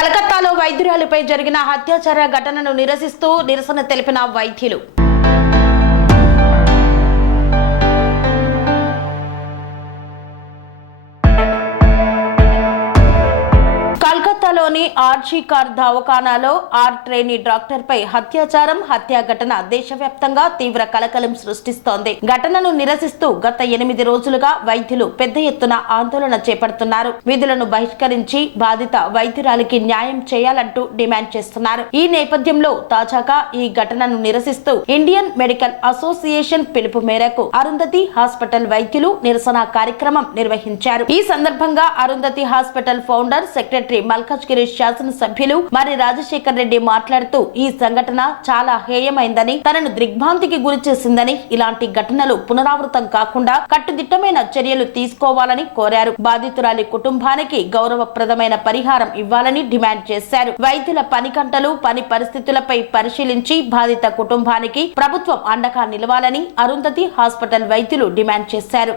కలకత్తాలో వైద్యురాలిపై జరిగిన అత్యాచార ఘటనను నిరసిస్తూ నిరసన తెలిపిన వైద్యులు. కోల్కతాలోని ఆర్జీ కార్ దవాఖానాలో ఆర్ ట్రైనీ డాక్టర్ పై హత్యాచారం హత్య ఘటన దేశవ్యాప్తంగా తీవ్ర కలకలం సృష్టిస్తోంది. ఘటనను నిరసిస్తూ గత ఎనిమిది రోజులుగా వైద్యులు పెద్ద ఎత్తున ఆందోళన చేపడుతున్నారు. విధులను బహిష్కరించి బాధిత వైద్యురాలికి న్యాయం చేయాలంటూ డిమాండ్ చేస్తున్నారు. ఈ నేపథ్యంలో తాజాగా ఈ ఘటనను నిరసిస్తూ ఇండియన్ మెడికల్ అసోసియేషన్ పిలుపు మేరకు అరుంధతి హాస్పిటల్ వైద్యులు నిరసన కార్యక్రమం నిర్వహించారు. ఈ సందర్భంగా Arundhati hospital founder secretary Malkajgiri శాసనసభ్యులు మరి రాజశేఖర్ రెడ్డి మాట్లాడుతూ ఈ సంఘటన చాలా హేయమైందని తనను దిగ్భ్రాంతికి గురి చేసిందని ఇలాంటి ఘటనలు పునరావృతం కాకుండా కట్టుదిట్టమైన చర్యలు తీసుకోవాలని కోరారు. బాధితురాలి కుటుంబానికి గౌరవప్రదమైన పరిహారం ఇవ్వాలని డిమాండ్ చేశారు. వైద్యుల పని గంటలు పని పరిస్థితులపై పరిశీలించి బాధిత కుటుంబానికి ప్రభుత్వం అండగా నిలవాలని అరుంధతి హాస్పిటల్ వైద్యులు డిమాండ్ చేశారు.